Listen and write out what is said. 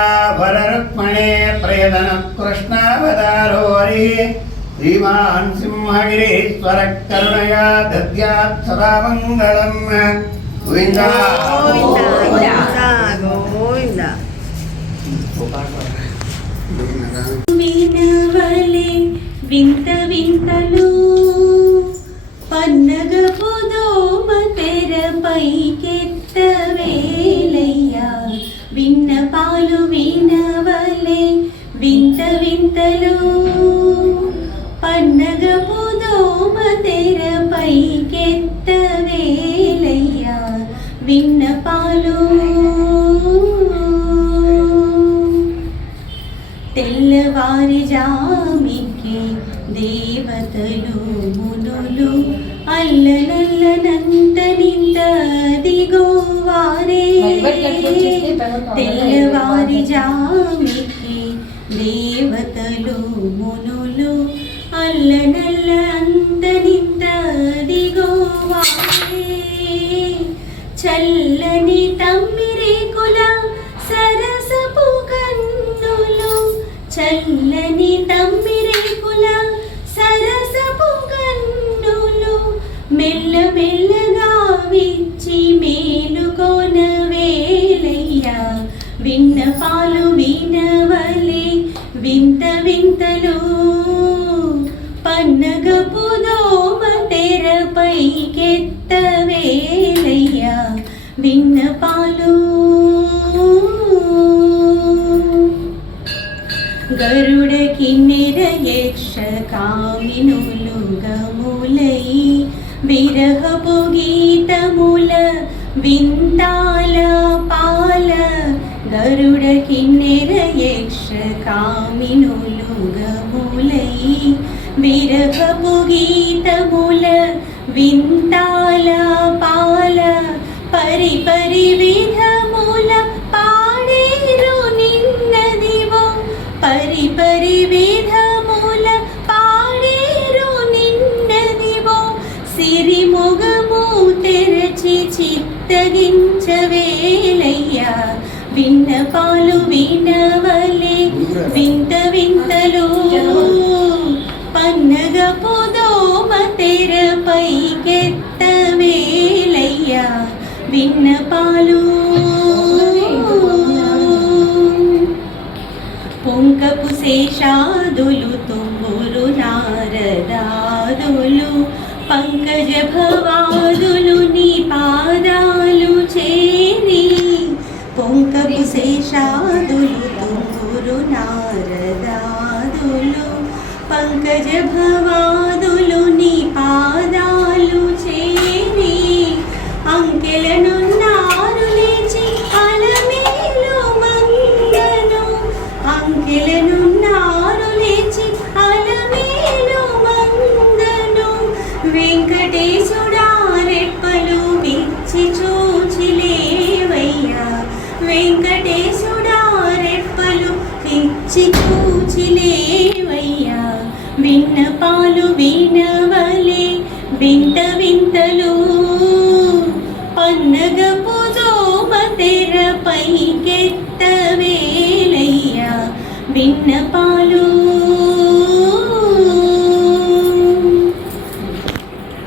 శ్రీరాధాఫలరుక్మణే ప్రయదన కృష్ణావతారోహరి శ్రీమాన్ సింహగిరీశ్వర కరుణయా దద్యాత్ సదా మంగళం గోవిందా. వింత వింతలు పన్నగ పుదోమ తెర పైకే విన్న పాలు వినవలే. వింత వింతలు పన్నగ పుదోమ తెరపై కెత్తవేలయ్యా విన్న పాలు తెల్లవారి జామికి దేవతలు మునులు అల్లనల్లనంత నింత తెల్లవారి జామికి దేవతలు మునులు అల్లనల్ల అందనింత దిగోవారే చల్లని తమ్మిరేకుల సరసపు కన్నులు చల్లని తమ్మిరేకుల సరసపు కన్నులు మెల్ల మెల్ల విన్న పాలు వినవలే వింత వింతలు. పన్నగపు దోమ తెరపై కెత్తవేలయ్యా విన్న పాలు. గరుడ కిన్నెర యక్ష కామినులు గములై విరహపు గీతముల వింతాల గరుడ కిన్నెర యక్ష కామినులు గములై గీతముల వింతాల పాల పరి పరి విధముల పాడేరు నిన్నదివో పరి పరి విధముల పాడేరు నిన్నదివో సిరి మొగము తెరచి చిత్తగించవేలయ్యా విన్న పాలు వినవలే వింత వింతలు. పన్నగ పొదోమ తెరపై కెత్తవేలయ్యా విన్న పాలు. పొంకపు శేషాదులు తుంగురు నారదాదులు పంకజ భవాదులు పంకజ భవాదులు నీ పాదాలు చేరి అంకెలనున్నారు లేచి అలమేలు మంగను అంకెలనున్నారు లేచి అలమేలు మంగను వెంకటేశుడా రెప్పలు విచ్చి చూచిలేవయ్యా. వెంకటేశుడా విచ్చి చూచిలేవయ్యా విన్న పాలు వినవలే వింత వింతలు. పన్నగపు దోమ పైకెత్తవేలయ్యా కెత్తవేలయ్యా విన్న పాలు